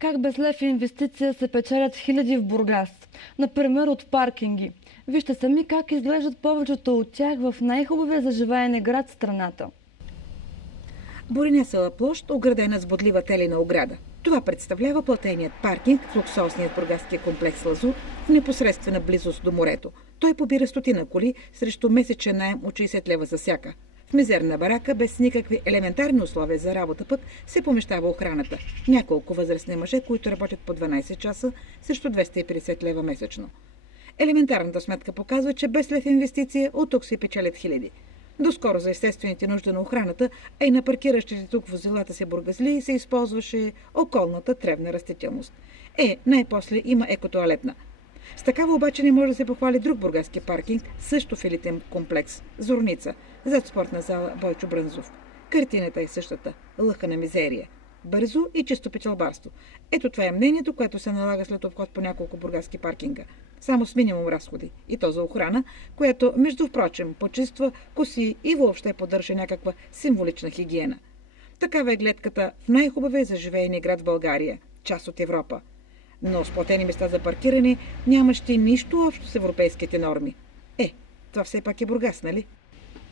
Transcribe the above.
Как без лев инвестиция се печелят хиляди в Бургас? Например от паркинги. Вижте сами как изглеждат повечето от тях в най-хубавия за живеене град в страната. Буренесала площ, оградена с бодлива телена ограда. Това представлява платеният паркинг в луксозният бургаския комплекс Лазур в непосредствена близост до морето. Той побира стотина коли срещу месечен наем от 60 лева за всяка. В мизерна барака, без никакви елементарни условия за работа пък, се помещава охраната. Няколко възрастни мъже, които работят по 12 часа срещу 250 лева месечно. Елементарната сметка показва, че без лев инвестиция от тук се печелят хиляди. Доскоро за естествените нужди на охраната, а и на паркиращите тук возилата си бургазлии се използваше околната тревна растителност. Най-после има екотоалетна. С такава обаче не може да се похвали друг бургаски паркинг, също в елитен комплекс – Зорница, зад спортна зала Бойчо Брънзов. Картината е същата – лъха на мизерия. Бързо и чисто печалбарство. Ето това е мнението, което се налага след обход по няколко бургаски паркинга. Само с минимум разходи. И то за охрана, която, между впрочем, почиства, коси и въобще поддържа някаква символична хигиена. Такава е гледката в най-хубавия за живеене град в България, част от Европа. Но с платени места за паркиране нямащи нищо общо с европейските норми. Това все пак е Бургас, нали?